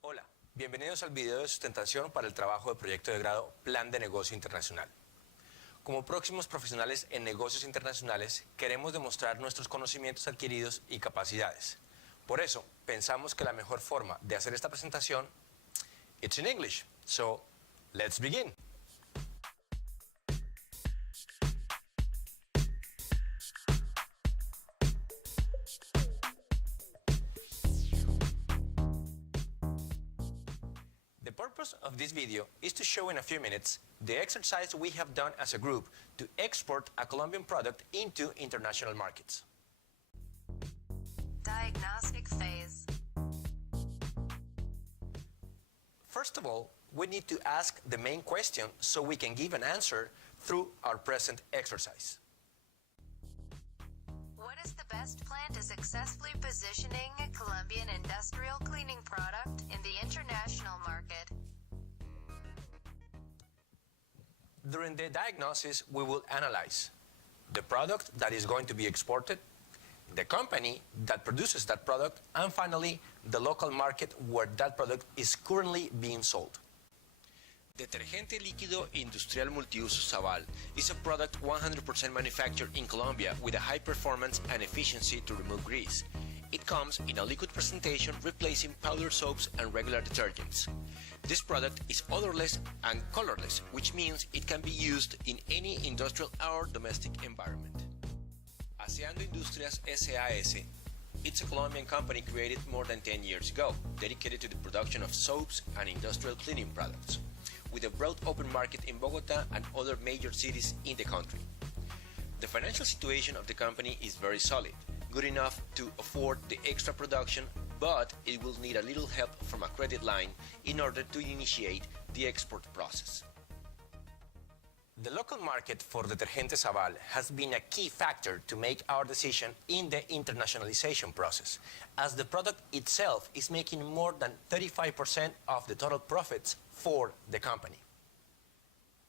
Hola, bienvenidos al video de sustentación para el trabajo de proyecto de grado Plan de Negocio Internacional. Como próximos profesionales en negocios internacionales, queremos demostrar nuestros conocimientos adquiridos y capacidades. Por eso, pensamos que la mejor forma de hacer esta presentación it's in English. So, let's begin. The purpose of this video is to show in a few minutes the exercise we have done as a group to export a Colombian product into international markets. Diagnostic phase. First of all, we need to ask the main question so we can give an answer through our present exercise. What is the best plan to successfully positioning a Colombian industrial cleaning product in the international market? During the diagnosis, we will analyze the product that is going to be exported, the company that produces that product, and finally, the local market where that product is currently being sold. Detergente líquido industrial multiuso S.A.S is a product 100% manufactured in Colombia with a high performance and efficiency to remove grease. It comes in a liquid presentation replacing powder soaps and regular detergents. This product is odorless and colorless, which means it can be used in any industrial or domestic environment. Aseando Industrias S.A.S. It's a Colombian company created more than 10 years ago, dedicated to the production of soaps and industrial cleaning products, with a broad open market in Bogota and other major cities in the country. The financial situation of the company is very solid, good enough to afford the extra production, but it will need a little help from a credit line in order to initiate the export process. The local market for Detergente S.A.S has been a key factor to make our decision in the internationalization process, as the product itself is making more than 35% of the total profits for the company.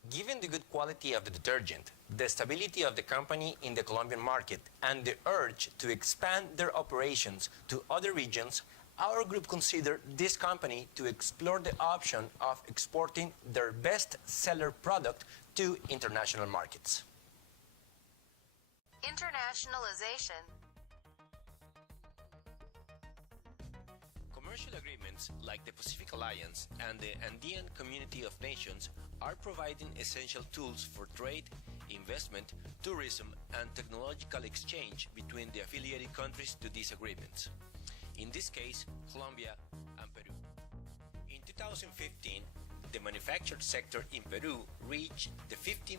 Given the good quality of the detergent, the stability of the company in the Colombian market, and the urge to expand their operations to other regions, our group considered this company to explore the option of exporting their best seller product to international markets. Internationalization. Commercial agreements like the Pacific Alliance and the Andean Community of Nations are providing essential tools for trade, investment, tourism, and technological exchange between the affiliated countries to these agreements. In this case, Colombia and Peru. In 2015, the manufactured sector in Peru reached the 15%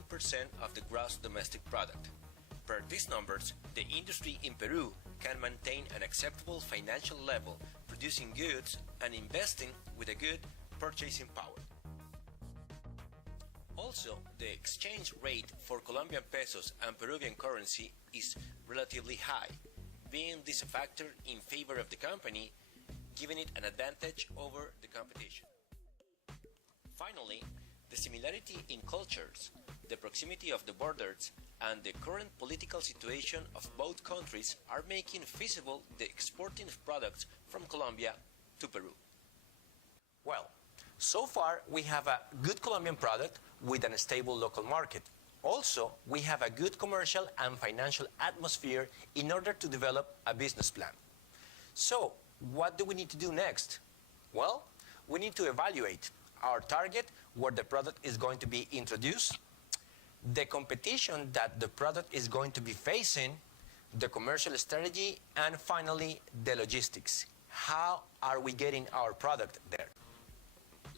of the gross domestic product. Per these numbers, the industry in Peru can maintain an acceptable financial level, producing goods and investing with a good purchasing power. Also, the exchange rate for Colombian pesos and Peruvian currency is relatively high, being this a factor in favor of the company, giving it an advantage over the competition. Finally, the similarity in cultures, the proximity of the borders, and the current political situation of both countries are making feasible the exporting of products from Colombia to Peru. Well, so far we have a good Colombian product with a stable local market. Also, we have a good commercial and financial atmosphere in order to develop a business plan. So, what do we need to do next? Well, we need to evaluate our target, where the product is going to be introduced, the competition that the product is going to be facing, the commercial strategy, and finally, the logistics. How are we getting our product there?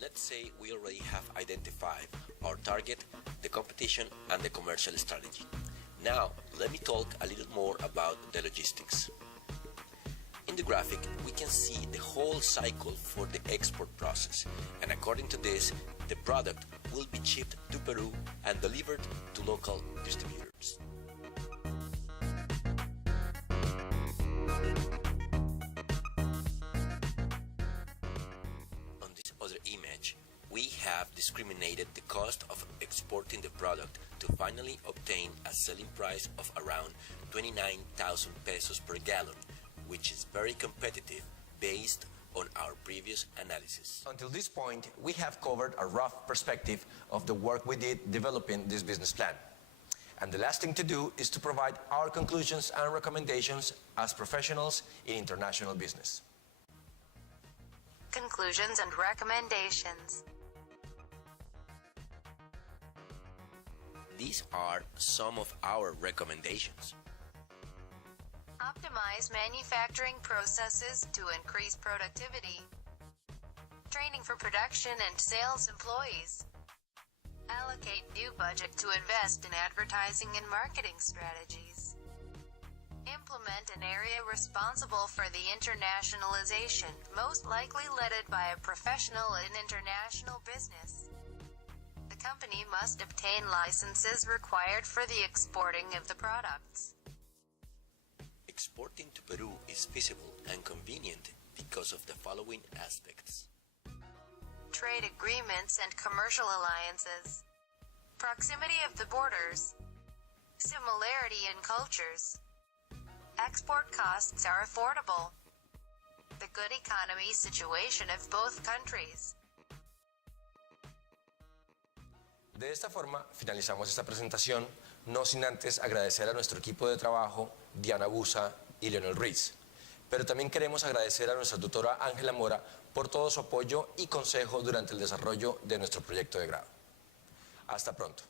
Let's say we already have identified our target, the competition, and the commercial strategy. Now, let me talk a little more about the logistics. In the graphic, we can see the whole cycle for the export process, and according to this, the product will be shipped to Peru and delivered to local distributors. On this other image, we have discriminated the cost of exporting the product to to finally obtain a selling price of around 29,000 pesos per gallon, which is very competitive based on our previous analysis. Until this point, we have covered a rough perspective of the work we did developing this business plan. And the last thing to do is to provide our conclusions and recommendations as professionals in international business. Conclusions and recommendations. These are some of our recommendations. Optimize manufacturing processes to increase productivity. Training for production and sales employees. Allocate new budget to invest in advertising and marketing strategies. Implement an area responsible for the internationalization, most likely led by a professional in international business. The company must obtain licenses required for the exporting of the products. Exporting to Peru is feasible and convenient because of the following aspects. Trade agreements and commercial alliances. Proximity of the borders. Similarity in cultures. Export costs are affordable. The good economy situation of both countries. De esta forma, finalizamos esta presentación, no sin antes agradecer a nuestro equipo de trabajo, Diana Busa y Leonel Ruiz. Pero también queremos agradecer a nuestra tutora Ángela Mora por todo su apoyo y consejo durante el desarrollo de nuestro proyecto de grado. Hasta pronto.